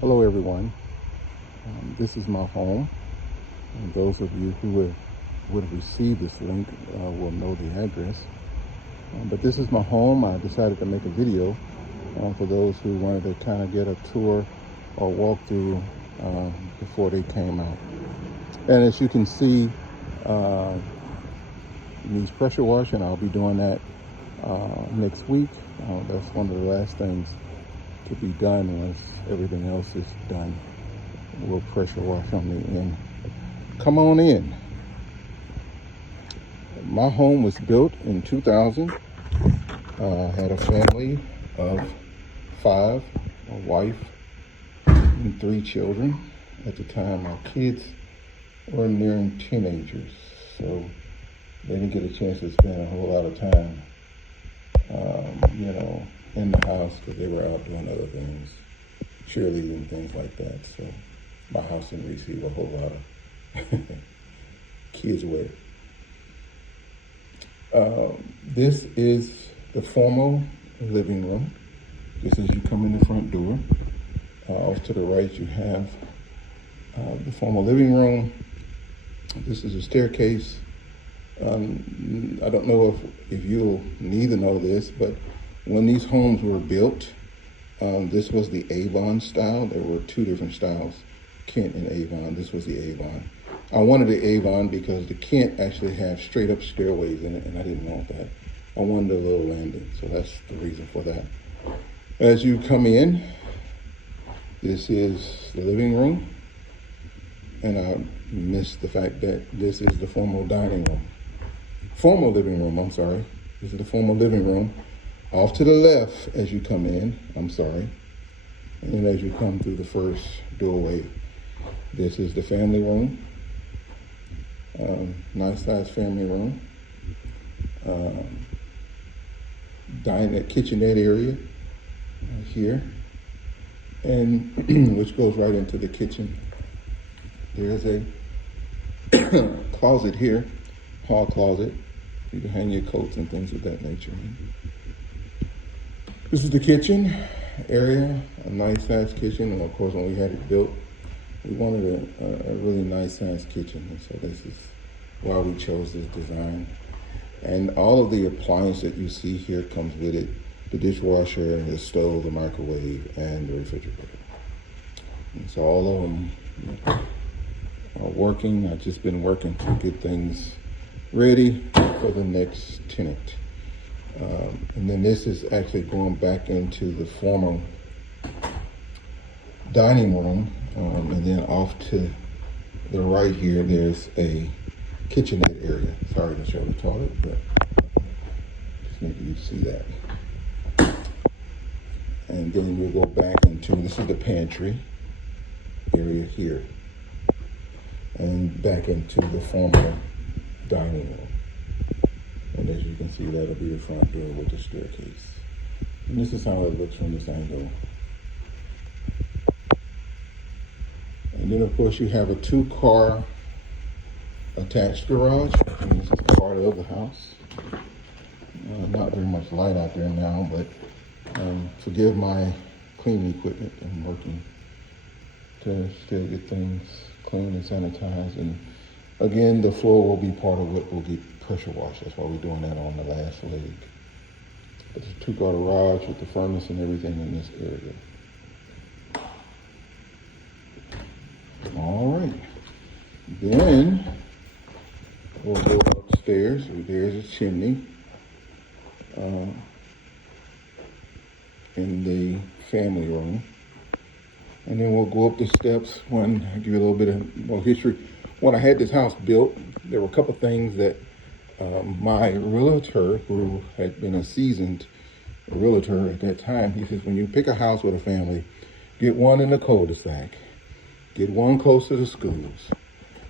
Hello everyone, this is my home, and those of you who would have received this link will know the address. But this is my home. I decided to make a video for those who wanted to kind of get a tour or walkthrough before they came out. And as you can see, it needs pressure washing. I'll be doing that next week. That's one of the last things to be done once everything else is done. We'll pressure wash on the end. Come on in. My home was built in 2000. Had a family of 5, a wife, and 3 children. At the time, our kids were nearing teenagers, so they didn't get a chance to spend a whole lot of time, in the house because they were out doing other things, cheerleading, things like that. So my house didn't receive a whole lot of kids wear. This is the formal living room. Just as you come in the front door, off to the right you have the formal living room. This is a staircase. I don't know if you'll need to know this, but when these homes were built, this was the Avon style. There were 2 different styles, Kent and Avon. This was the Avon. I wanted the Avon because the Kent actually have straight up stairways in it, and I didn't want that. I wanted a little landing, so that's the reason for that. As you come in, this is the living room, and I missed the fact that this is the formal dining room. Formal living room, I'm sorry. This is the formal living room. Off to the left as you come in, I'm sorry. And then as you come through the first doorway, this is the family room. Nice sized family room. Kitchenette area here, and which goes right into the kitchen. There's a closet here, hall closet. You can hang your coats and things of that nature. This is the kitchen area, a nice sized kitchen. And of course, when we had it built, we wanted a really nice sized kitchen. And so this is why we chose this design. And all of the appliances that you see here comes with it. The dishwasher, the stove, the microwave, and the refrigerator. And so all of them are working. I've just been working to get things ready for the next tenant. And then this is actually going back into the formal dining room. And then off to the right here, there's a kitchenette area. Sorry to show the toilet, but just need you to see that. And then we'll go back into, this is the pantry area here. And back into the formal dining room. And as you can see, that'll be the front door with the staircase. And this is how it looks from this angle. And then of course you have a 2-car attached garage. And this is part of the house. Not very much light out there now, but forgive my cleaning equipment. I'm working to still get things clean and sanitized. And again, the floor will be part of what will get pressure washed. That's why we're doing that on the last leg. It's a 2-car garage with the furnace and everything in this area. All right. Then we'll go upstairs. There's a chimney in the family room. And then we'll go up the steps. When I give you a little bit of more history. When I had this house built, there were a couple things that my realtor, who had been a seasoned realtor at that time, he says, when you pick a house with a family, get one in the cul-de-sac, get one close to the schools,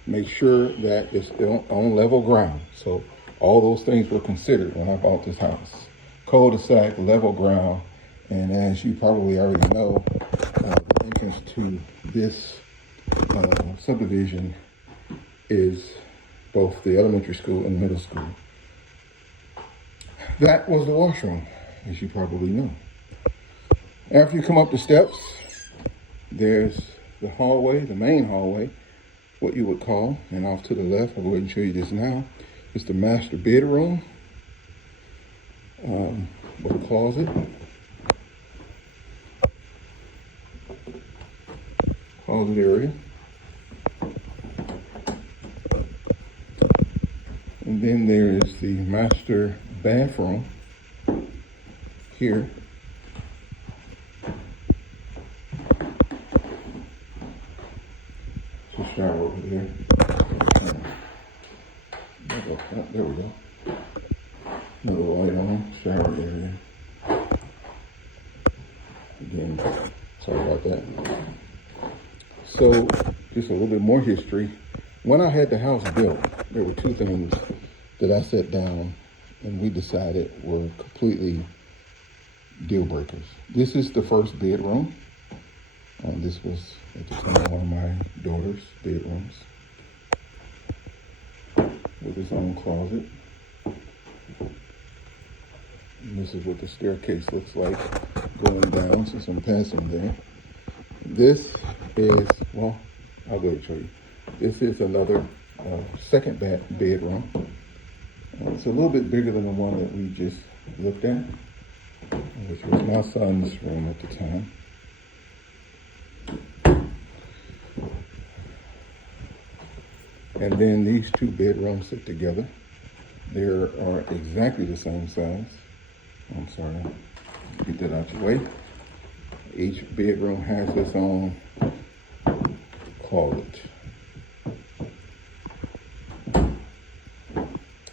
make sure that it's on level ground. So all those things were considered when I bought this house. Cul-de-sac, level ground, and as you probably already know, the entrance to this subdivision is both the elementary school and middle school. That was the washroom, as you probably know. After you come up the steps, there's the hallway, the main hallway, what you would call, and off to the left, I'll go ahead and show you this now. It's the master bedroom with a closet. Closet area. And then there is the master bathroom here. It's a shower over there. There we go. Another light on, shower area. Again, sorry about that. So, just a little bit more history. When I had the house built, there were two things that I sat down and we decided were completely deal breakers. This is the first bedroom. This was at the time one of my daughter's bedrooms with its own closet. And this is what the staircase looks like going down, since I'm passing there. This is, well, I'll go ahead and show you. This is another second bedroom. It's a little bit bigger than the one that we just looked at, which was my son's room at the time. And then these two bedrooms sit together. They are exactly the same size. I'm sorry, get that out your way. Each bedroom has its own closet.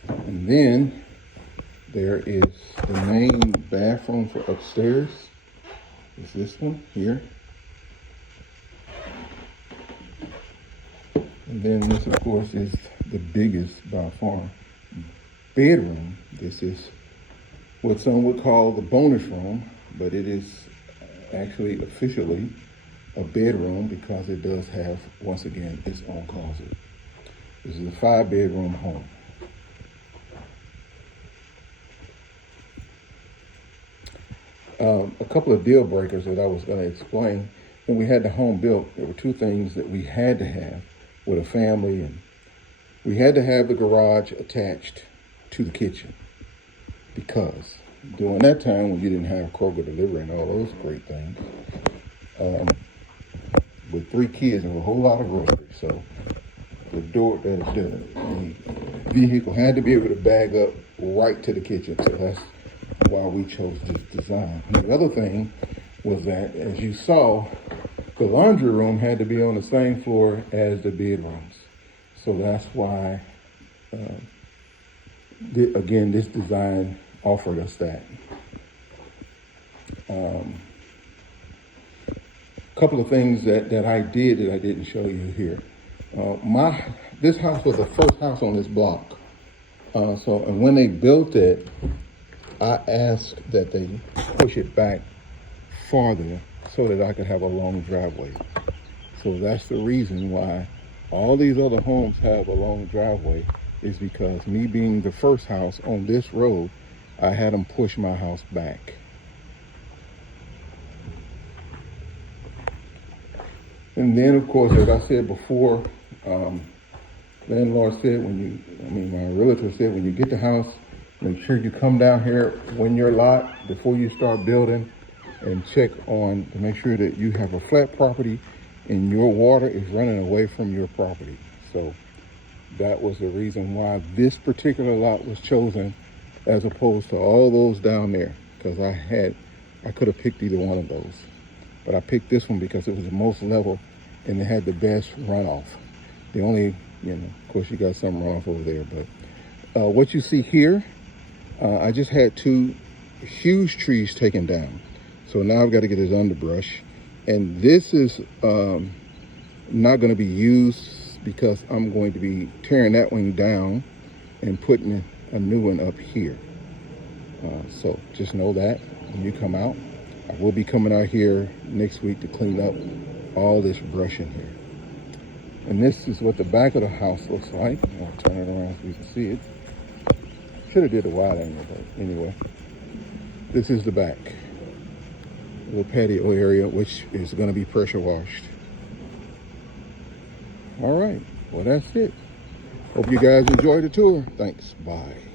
And then there is the main bathroom for upstairs. Is this one here. And then this, of course, is the biggest by far bedroom. This is what some would call the bonus room, but it is actually officially a bedroom because it does have, once again, its own closet. This is a 5-bedroom home. A couple of deal breakers that I was going to explain. When we had the home built, there were two things that we had to have with a family, and we had to have the garage attached to the kitchen because during that time when you didn't have Kroger delivery and all those great things, with 3 kids and a whole lot of groceries, so the vehicle had to be able to bag up right to the kitchen. So that's why we chose this design. And the other thing was that, as you saw, the laundry room had to be on the same floor as the bedrooms. So that's why, again, this design offered us that. A couple of things that I did that I didn't show you here. This house was the first house on this block. And when they built it, I asked that they push it back farther so that I could have a long driveway. So that's the reason why all these other homes have a long driveway, is because me being the first house on this road, I had them push my house back. And then, of course, as I said before, landlord said my realtor said, when you get the house, make sure you come down here when your lot, before you start building, and check on to make sure that you have a flat property and your water is running away from your property. So that was the reason why this particular lot was chosen as opposed to all those down there, because I could have picked either one of those. But I picked this one because it was the most level and it had the best runoff. The only, of course you got some runoff over there, but what you see here, I just had 2 huge trees taken down. So now I've got to get this underbrush. And this is not going to be used because I'm going to be tearing that one down and putting a new one up here. So just know that when you come out, I will be coming out here next week to clean up all this brush in here. And this is what the back of the house looks like. I'll turn it around so you can see it. Should have did a wide angle, but anyway, this is the back. little patio area, which is going to be pressure washed. All right, well, that's it. Hope you guys enjoyed the tour. Thanks. Bye.